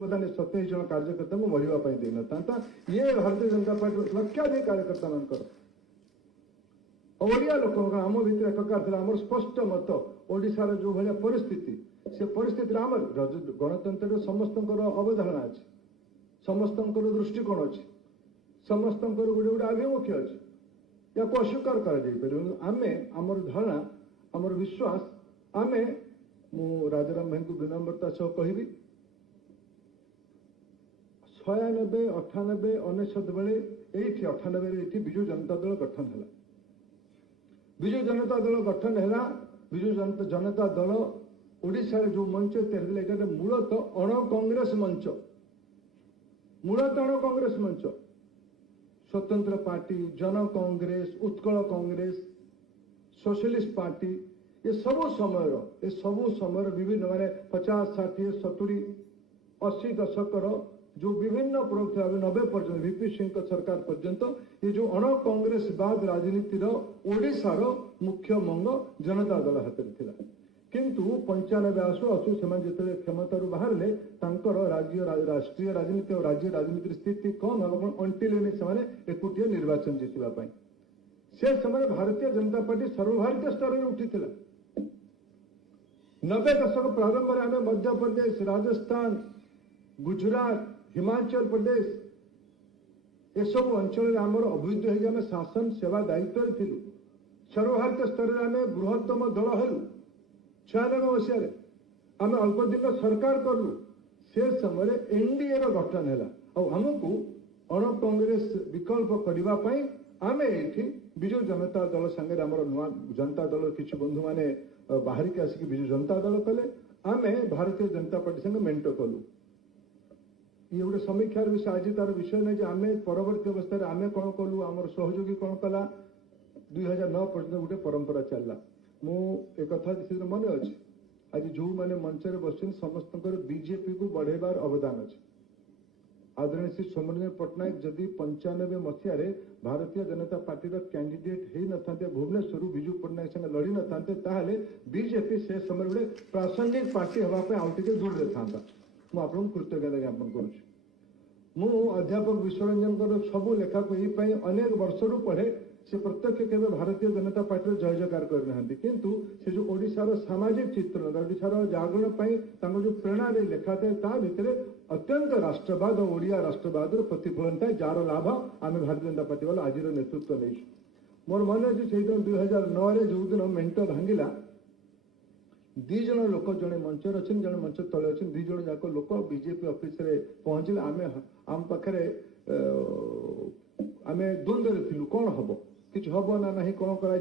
27 जन कार्यकर्ता को मरवाई दे न था ये भारतीय जनता पार्टी लक्षाधिक कार्यकर्ता मानकर ओडिया लोक आम भितर एकाकार था आम स्पष्ट मत ओडिशार जो भाया परिस्थिति से परिस्थिति आम गणतंत्र समस्त अवधारणा अच्छी समस्त दृष्टिकोण अच्छी समस्त गोटे गोटे आभिमुख्य अच्छी या अस्वीकार करमर धारणा आमर विश्वास आम मु राजाराम भाई को विनम्रता सह कहि 96, 98, 99 बेले ये 98 ये विजु जनता दल गठन है विजु जनता दल गठन है विजु जनता दल ओडिशा जो मंच तैयार मूलतः अण कांग्रेस मंच मूलतः अण कांग्रेस मंच स्वतंत्र पार्टी जन कांग्रेस उत्कल कांग्रेस सोशलिस्ट पार्टी ये सब समय विभिन्न माने 50, 60, 70, 80 दशकर जो विभिन्न प्रयोग थे 90 पर्यंत वीपी सिंह सरकार पर्यंत ये जो अण कांग्रेसवाद राजनीतिर ओडिशार मुख्य मंग जनता दल हाथ में किंतु 95 आसु आसु से क्षमतार बाहर राज्य राष्ट्रीय राजनीति और राज्य राजनीति स्थिति कम हम अंटिले से एकुटिया निर्वाचन जीतवाई से समय भारतीय जनता पार्टी सर्वभारतीय स्तर में उठी 90 दशक प्रारंभ में आम मध्य प्रदेश राजस्थान गुजरात हिमाचल प्रदेश ये सब अंचल आमर अभिवृद्धि आम शासन सेवा दायित्व थी सर्वभारतीय स्तर में आम बृहत्तम दल हलु 96 मसीह आम अल्प दिन सरकार कलु से समय एनडीए गठन है आमको अण कांग्रेस विकल्प करने आम ये विजु जनता दल सांगे आम नुआ जनता दल किसी बंधु मैंने बाहर के आसिक विजु जनता दल कले आम भारतीय जनता पार्टी संगे मेंट कलु ये गोटे समीक्षार विषय आज तार विषय नहीं आम परवर्त अवस्था आम कौन कलु आम सहयोगी कौन कला 2009 पर्यटन गोटे परंपरा चलला मु एक मन अच्छे आज जो मैंने मंच बस समस्त बीजेपी को बढ़ेबार अवदान अच्छे आदरणीय श्री सौम्यरंजन पट्टनायक जदि 95 मसीह भारतीय जनता पार्टी कैंडिडेट हो न भुवनेश्वर विजु पट्टनायक संगे लड़ी न था बीजेपी से समय गोटे प्रासंगिक पार्टी हाँपे आउ टे दूर था मुझे कृतज्ञता ज्ञापन करुँ अध्यापक विश्वरंजन सबू लेखा को ये अनेक वर्ष पढ़े से प्रत्यक्ष केवल भारतीय जनता पार्टी जय जयकार करना किंतु से जो ओडिशार सामाजिक चित्रण ओडिशार जागरण जो प्रेरणा लेखा थाए ता भितर अत्यंत राष्ट्रवाद और ओडिया राष्ट्रवाद प्रतिफलन थाए जार लाभ आम भारतीय जनता पार्टी वाला आज नेतृत्व नहीं मोर मन अच्छे से 2009 जो दिन मेंट भांगिला 2 जन लोक जड़े मंच अच्छे जड़े मंच तले अच्छे 2 जन जाक लोक बीजेपी ऑफिस रे पहुंचले आम पाखे आम द्वंद्व थी कौन हम कि हम ना ना कौन कर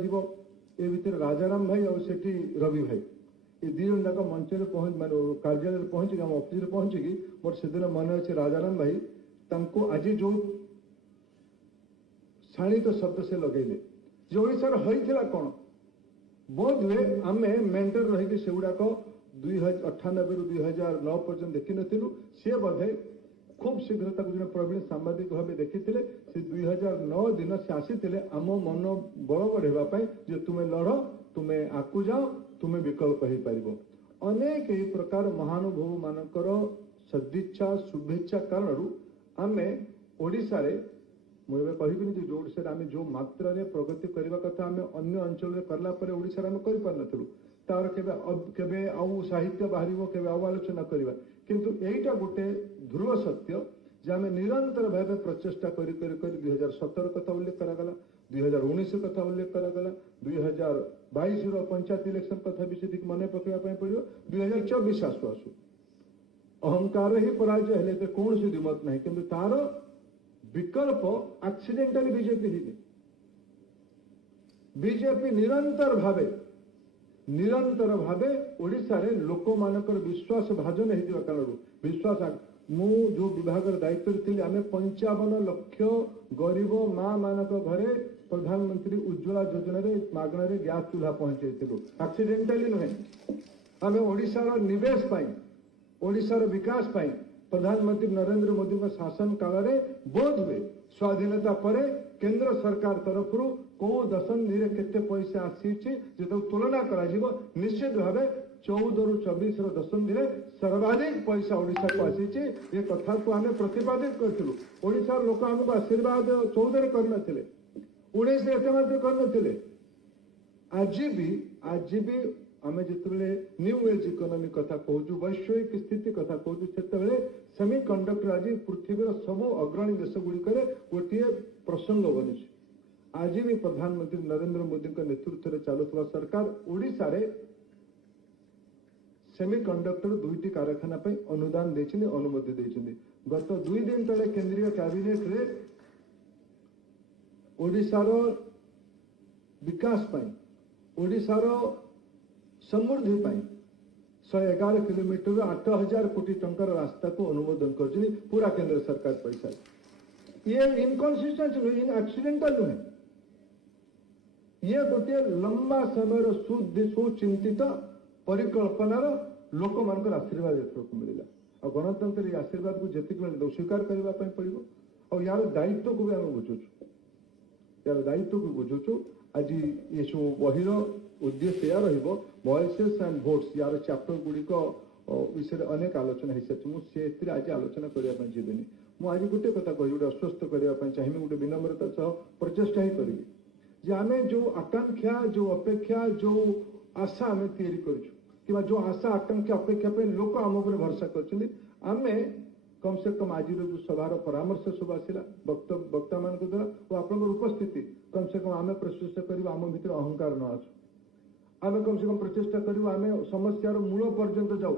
भितर राजाराम भाई और सेठी रवि भाई ये 2 जन जाक मंच पहुंच मान कार्यालय पहुंची आम ऑफिस पहुंची मोर से दिन मन अच्छे राजाराम भाई आज जो शाणित शब्द से लगेले जो ओडिशार होइथिला कौन बोध हुए आम मेंटर रही से गुड़ाक 1998 रु 2009 पर्यटन देखी नु सी बोधे खूब शीघ्र जो प्रवीण सांबादिक भाव देखी से 2009 दिन से आसी आम मन बल बढ़ाई जे तुम्हें लड़ तुम्हें आकु जाओ तुम्हें विकल्प हो पार अनेक यही प्रकार महानुभव मानकर सदिच्छा शुभेच्छा कारण आम ओडिशा रे मुझे कहबिनी जो ओडिशा आम जो मात्रा प्रगति करने कथा आम अन्य अंचल करला ओडिशा आम कर तार केबे आउ साहित्य बाहर केबे आउ आलोचना करवा किंतु एटा गोटे ध्रुव सत्य जे आम निरंतर भाव प्रचेषा कर 2017 कथा उल्लेख करागला 2019 कथा उल्लेख करागला 2022 पंचायत इलेक्शन कथा भी मन पकड़ा पड़ो 2024 आसु आसु अहंकार ही पराजय है कौन सी दिमत नहीं किंतु तार विकल्प एक्सीडेंटली बीजेपी निरंतर भावे ओडिशा रे लोक मानकर विश्वास भाजन हो कारण विश्वास मु जो विभाग दायित्व थी आम 55 लाख गरीब माँ मान घरे प्रधानमंत्री उज्ज्वला योजना मागणार गैस चूल्हा पहुंचे एक्सीडेंटली नुहे आम ओडिशार निवेश ओडिशार विकास प्रधानमंत्री नरेंद्र मोदी का शासन काल में बोध हुए स्वाधीनता पर केंद्र सरकार तरफ कौ दशंधि केते पैसा आसी तुलना कर निश्चित भाव 14 ରୁ 24 दशंधि सर्वाधिक पैसा ओडिशा को आसी ये कथा को आम प्रतिपादित करूँ। ओडिशा लोक आमको आशीर्वाद 14 करनथिले 19 एते करनथिले। आज भी आम जिते न्यू एज इकोनॉमी कथा कहूँ वैश्विक स्थिति कथा कहूँ से सेमी कंडक्टर आज पृथ्वीर सब अग्रणी देश गुड़िक गोटे प्रसंग बनी। आज भी प्रधानमंत्री नरेंद्र मोदी नेतृत्व में चलुवा सरकार ओडिशा रे सेमी कंडक्टर 2टी कारखाना पे अनुदान देछिन अनुमति देछिन। गत 2 दिन तले केंद्रीय कैबिनेट रे ओडिशा रो विकास पाई ओडिशा रो समृद्धि पाई 111 किलोमीटर 8000 कोटी टंकार रास्ता को अनुमोदन कर पूरा केंद्र सरकार पैसा। ये इनकन्सिस्टेंट नुहे इन एक्सीडेंटल नुहे ये गोटे लंबा समय सुचिंतित परिकल्पनार लोक मान आशीर्वाद देखा मिलला। और गणतंत्र आशीर्वाद को जितक मिले स्वीकार करने पड़ो और यार दायित्व को भी आम बुझुचु यार दायित्व को बुझुचु। आज ये सब बहिर उद्देश्य या वॉइसेस एंड भोट्स यार चैप्टर गुड़िक विषय अनेक आलोचना हो सारी मुझे आज आलोचना करने जीवन मुझे गोटे कथा कह गोटे आश्वस्त करने चाहिए गोटे विनम्रता सह प्रचेषा ही करी जे आम जो आकांक्षा जो अपेक्षा जो आशा आम या जो आशा आकांक्षा अपेक्षा लोक आम उपर भरोसा कर कम से कम आज जो सभार परामर्श सब आसला वक्ता मान द्वारा और आप उपस्थिति कम से कम आम प्रचेषा कर आम भर अहंकार न आसू आम कम से कम प्रचेषा करूँ आम समस्यार मूल पर्यंत जाऊ